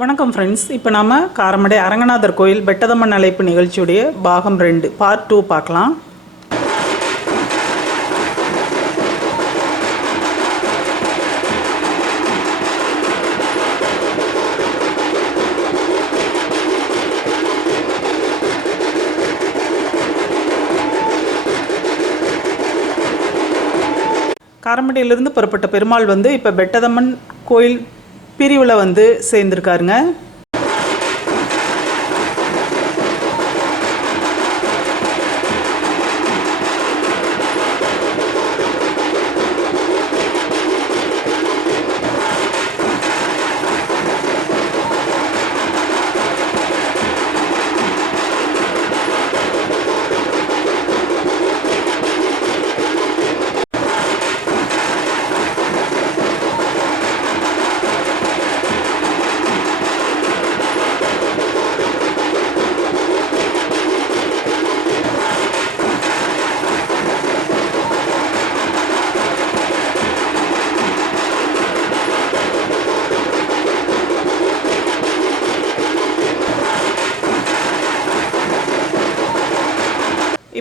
வணக்கம் ஃப்ரெண்ட்ஸ் இப்போ நாம் காரமடை அரங்கநாதர் கோயில் பெட்டதம்மன் அழைப்பு நிகழ்ச்சியுடைய பாகம் ரெண்டு பார்ட் டூ பார்க்கலாம். காரமடையிலிருந்து புறப்பட்ட பெருமாள் வந்து இப்போ பெட்டதம்மன் கோயில் பிரிவில் வந்து சேர்ந்துருக்காருங்க.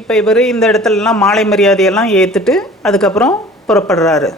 இப்போ இவர் இந்த இடத்துலலாம் மாலை மரியாதையெல்லாம் ஏற்றுட்டு அதுக்கப்புறம் புறப்படுறாரு.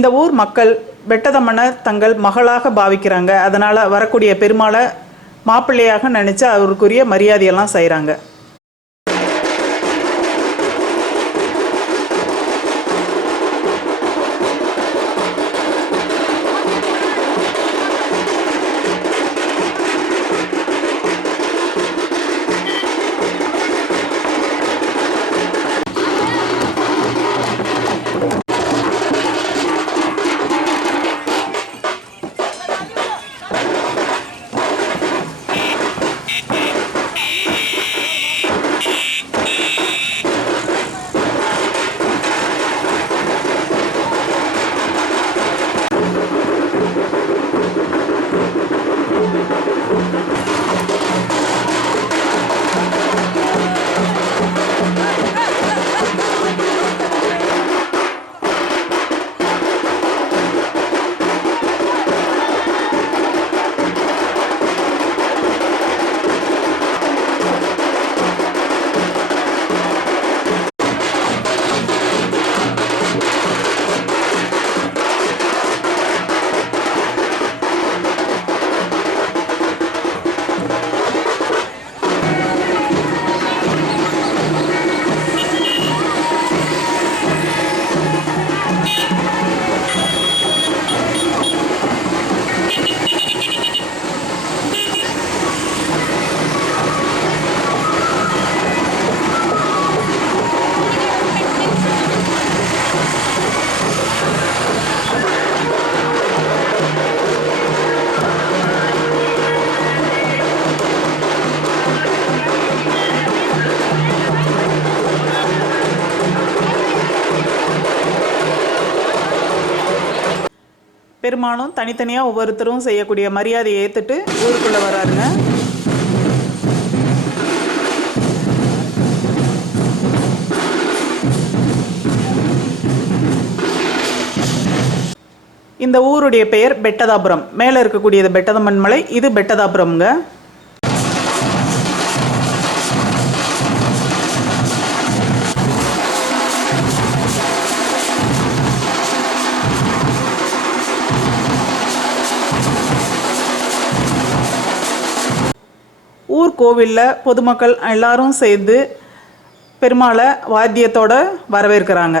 இந்த ஊர் மக்கள் வெட்டதம்மனை தங்கள் மகளாக பாவிக்கிறாங்க. அதனால் வரக்கூடிய பெருமாளை மாப்பிள்ளையாக நினச்சி அவருக்குரிய மரியாதையெல்லாம் செய்கிறாங்க பெருமானும் தனித்தனியாக ஒவ்வொருத்தரும் செய்யக்கூடிய மரியாதையை ஏற்றுட்டு ஊருக்குள்ளே வராருங்க. இந்த ஊருடைய பெயர் பெட்டதாபுரம். மேலே இருக்கக்கூடியது பெட்டதம்மன் மலை இது பெட்டதாபுரம்ங்க. கோவிலில் பொதுமக்கள் எல்லாரும் சேர்ந்து பெருமாளை வாத்தியத்தோடு வரவேற்கிறாங்க.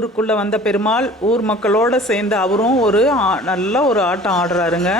ஊருக்குள்ளே வந்த பெருமாள் ஊர் மக்களோடு சேர்ந்து அவரும் ஒரு நல்ல ஒரு ஆட்டம் ஆடுறாருங்க.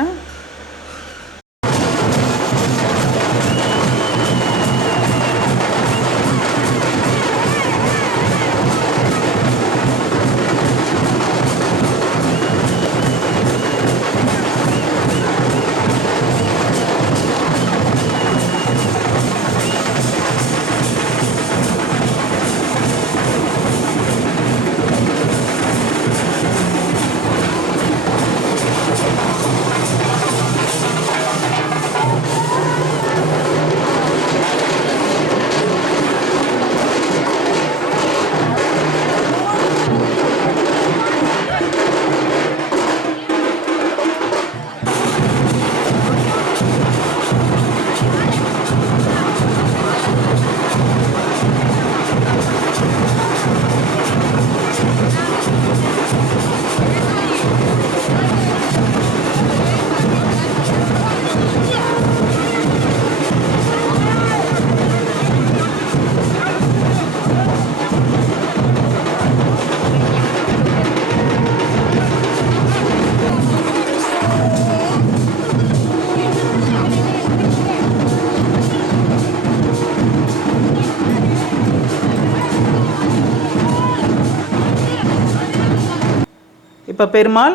இப்போ பெருமாள்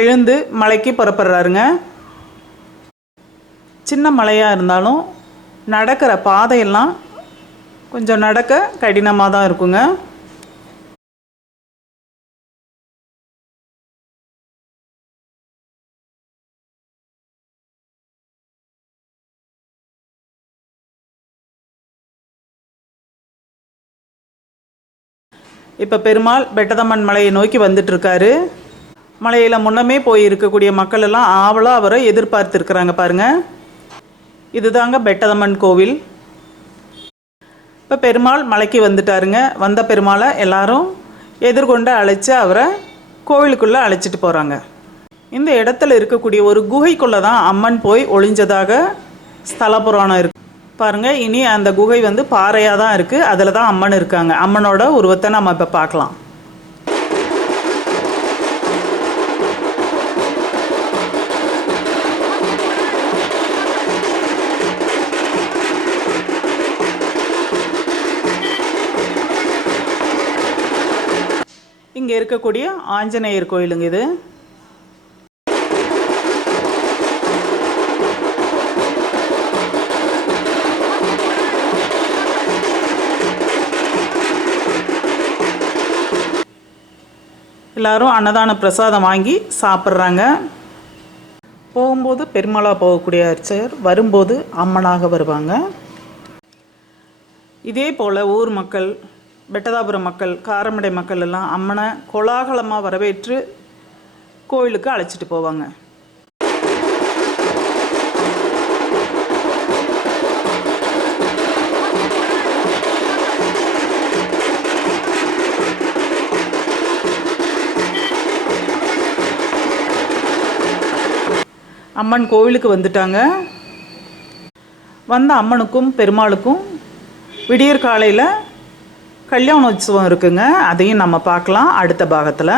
எழுந்து மலைக்கு புறப்படுறாருங்க. சின்ன மலையாக இருந்தாலும் நடக்கிற பாதையெல்லாம் கொஞ்சம் நடக்க கடினமாக தான் இருக்குங்க. இப்போ பெருமாள் பெட்டதம்மன் மலையை நோக்கி வந்துட்டு இருக்காரு மலையில் முன்னமே போய் இருக்கக்கூடிய மக்கள் எல்லாம் ஆவலாக அவரை எதிர்பார்த்துருக்குறாங்க பாருங்க. இதுதாங்க பெட்டதம்மன் கோவில். இப்போ பெருமாள் மலைக்கு வந்துட்டாருங்க. வந்த பெருமாளை எல்லாரும் எதிர்கொண்டு அழைச்சி அவரை கோவிலுக்குள்ளே அழைச்சிட்டு போகிறாங்க இந்த இடத்துல இருக்கக்கூடிய ஒரு குகைக்குள்ளே தான் அம்மன் போய் ஒளிஞ்சதாக ஸ்தல புராணம் இருக்கு. பாருங்கள் இனி அந்த குகை வந்து பாறையாக தான் இருக்குது அதில் தான் அம்மன் இருக்காங்க. அம்மனோட உருவத்தை நம்ம இப்போ பார்க்கலாம். இங்கே இருக்கக்கூடிய ஆஞ்சநேயர் கோயிலுங்க இது. எல்லாரும் அன்னதான பிரசாதம் வாங்கி சாப்பிட்றாங்க. போகும்போது பெருமாளாக போகக்கூடிய அர்ச்சகர் வரும்போது அம்மனாக வருவாங்க. இதே போல் ஊர் மக்கள் பெட்டதாபுரம் மக்கள் காரமடை மக்கள் எல்லாம் அம்மனை கோலாகலமாக வரவேற்று கோயிலுக்கு அழைச்சிட்டு போவாங்க. அம்மன் கோவிலுக்கு வந்துட்டாங்க. வந்த அம்மனுக்கும் பெருமாளுக்கும் விடியற் காலையில் கல்யாணோத்சவம் இருக்குங்க. அதையும் நம்ம பார்க்கலாம். அடுத்த பாகத்தில்